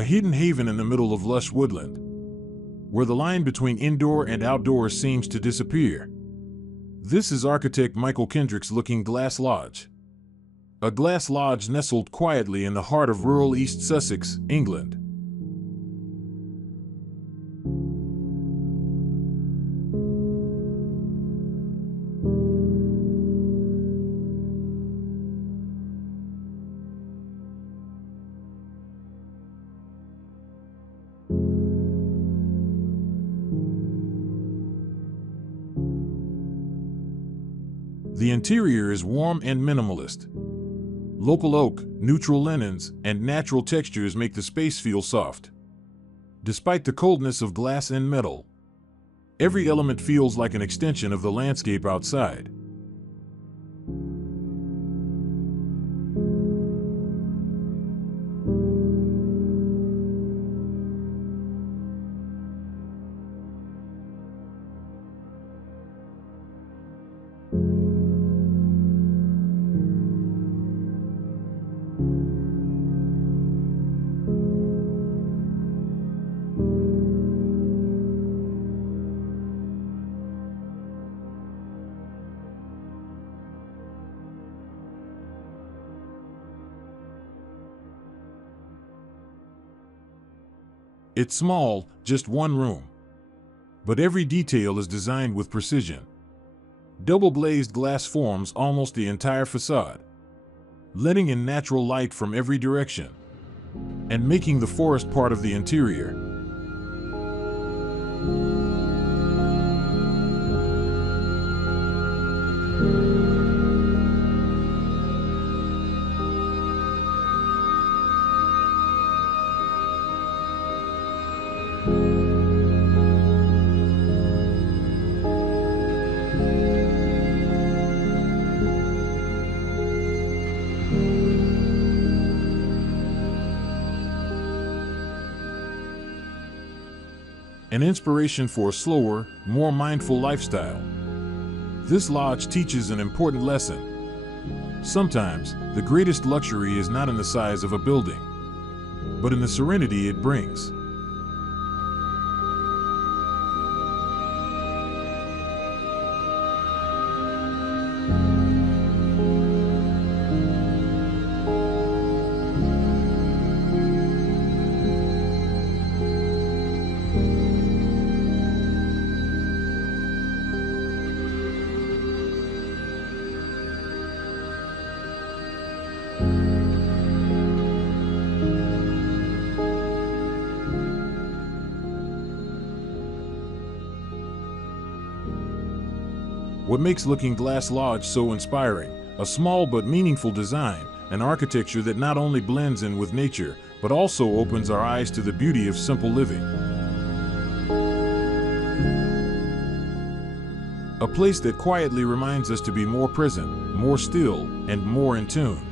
a hidden haven in the middle of lush woodland, where the line between indoor and outdoors seems to disappear. This is architect Michael Kendrick's Looking Glass Lodge. A glass lodge nestled quietly in the heart of rural East Sussex, England. The interior is warm and minimalist. Local oak, neutral linens, and natural textures make the space feel soft. Despite the coldness of glass and metal, every element feels like an extension of the landscape outside. It's small, just one room. But every detail is designed with precision. Double-glazed glass forms almost the entire facade, letting in natural light from every direction, and making the forest part of the interior. An inspiration for a slower, more mindful lifestyle. This lodge teaches an important lesson. Sometimes, the greatest luxury is not in the size of a building, but in the serenity it brings. What makes Looking Glass Lodge so inspiring? A small but meaningful design, an architecture that not only blends in with nature, but also opens our eyes to the beauty of simple living. A place that quietly reminds us to be more present, more still, and more in tune.